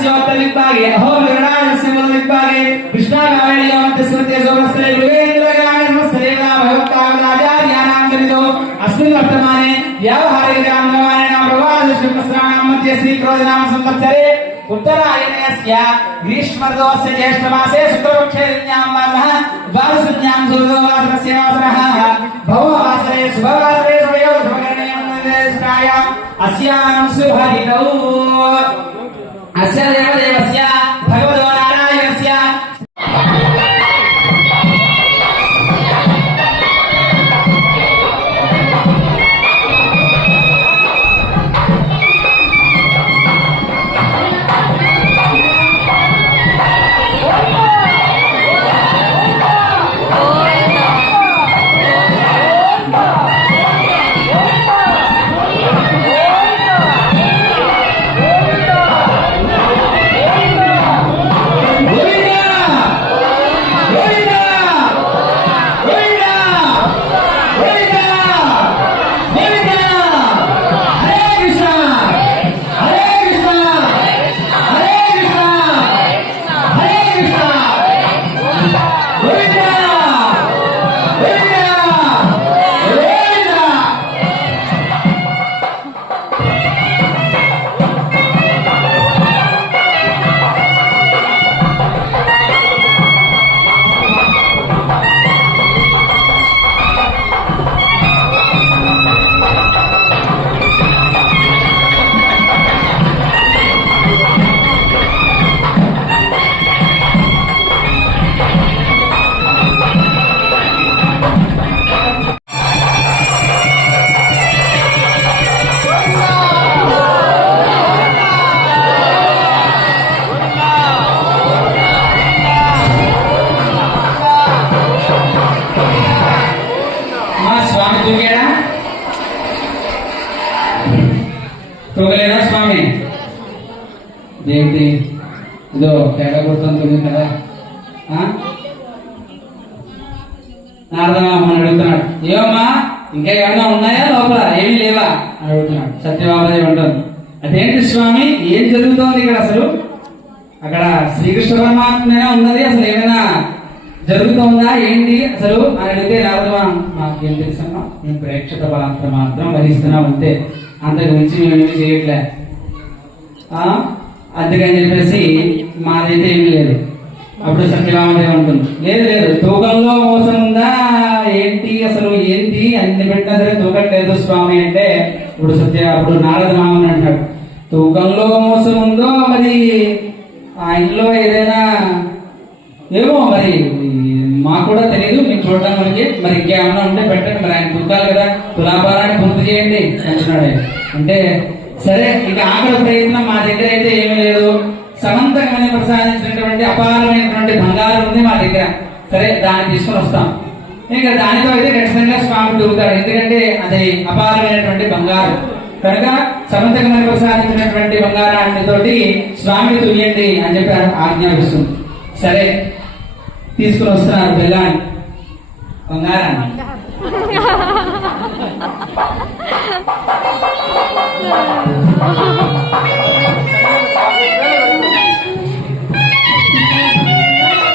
ಶಿವತ್ತಲಿದ್ದಾಗೆ ಹೋ ಗರುಡಾಯ ಶಿವದಲ್ಲಿದ್ದಾಗೆ ಕೃಷ್ಣ ಕಾವೇರಿಯ ಮತ್ತು ಸ್ಮೃತಿಯ ಸೋಮಸ್ಥಳೇ ಮೃಗೇಂದ್ರ ಗಾಯನ ಸ್ಥಳೇಲ ಭಗವತ್ತಾವಲಾಚಾರ್ಯಾನಾಂಗನಿದು ಅಸ್ಮಿನ್ ವರ್ತಮಾನೆ ವ್ಯಾವಹಾರಿಕ ಅಂಗಮಾನೇನ ಪ್ರವಾಸ ಶಿವಸ್ರಾಣ ಮಧ್ಯೆ ಶ್ರೀಕ್ರೋಧನಾಮ ಸಂವತ್ಸರೆ उत्तरायणस्य ग्रीष्मर्दोऽस्य ज्येष्ठमासे शुक्लपक्षे दिन्याम्बालः द्वादशन्यां सूर्योवासरस्य वासरः भौमवासरे शुभवासरे शुभयो शुभकरणे अस्यां शुभहितौ Hacer de తూగలేదా స్వామి? ఏంటి ఇదో తేడా కొడుతుంది కదా. ఆ? నారదమ్మ అడుగుతున్నాడు. ఏమమ్మా ఇంకా ఏమన్నా ఉన్నాయా లోపల? ఏమీ లేవా? అని అడుగుతున్నాడు. సత్యబాబాదేవి అంటారు అదేంటి స్వామి ఏం జరుగుతోంది ఇక్కడ అసలు? అక్కడ శ్రీకృష్ణ పరమాత్మనే ఉన్నది అసలు ఏమైనా జరుగుతుందా? ఏంటి అసలు? అని అడిగితే నారదమ్మ మాకేం తెలుసమ్మా మేము ప్రేక్షక పాత్ర మాత్రం వహిస్తున్నాం అంతే. అంతకు మించి మేమేమి చేయట్లే. అందుకని చెప్పేసి మాదైతే ఏమీ లేదు. అప్పుడు సత్యరామదేవి ఉంటుంది లేదు లేదు తూకంలో మోసం ఉందా? ఏంటి అసలు ఏంటి? అన్ని పెట్టినా సరే తూకట్లేదు స్వామి అంటే ఇప్పుడు సత్య అప్పుడు నారద మామని అంటాడు తూకంలో మోసం ఉందో మరి ఆయనలో ఏదైనా ఏమో మరి మాకు కూడా తెలియదు మేము చూడటం మరి ఇంకేమన్నా ఉంటే పెట్టండి మరి ఆయన తూకాలి కదా తులాభారాన్ని అంటున్నాడు అంటే సరే ఇక ఆఖరి ప్రయత్నం మా దగ్గర అయితే ఏమీ లేదు. సమంతంగానే ప్రసాదించినటువంటి అపారమైనటువంటి బంగారం ఉంది మా దగ్గర. సరే దాన్ని తీసుకొని వస్తాం. ఇంకా దానితో అయితే ఖచ్చితంగా స్వామి దొరుకుతాడు ఎందుకంటే అది అపారమైనటువంటి బంగారం. కనుక సమంతకమైన ప్రసాదించినటువంటి బంగారాన్ని తోటి స్వామి తుయ్యండి అని చెప్పి ఆజ్ఞాపిస్తుంది. సరే తీసుకుని వస్తున్నారు బెల్లాన్ని. బంగారాన్ని. 好好好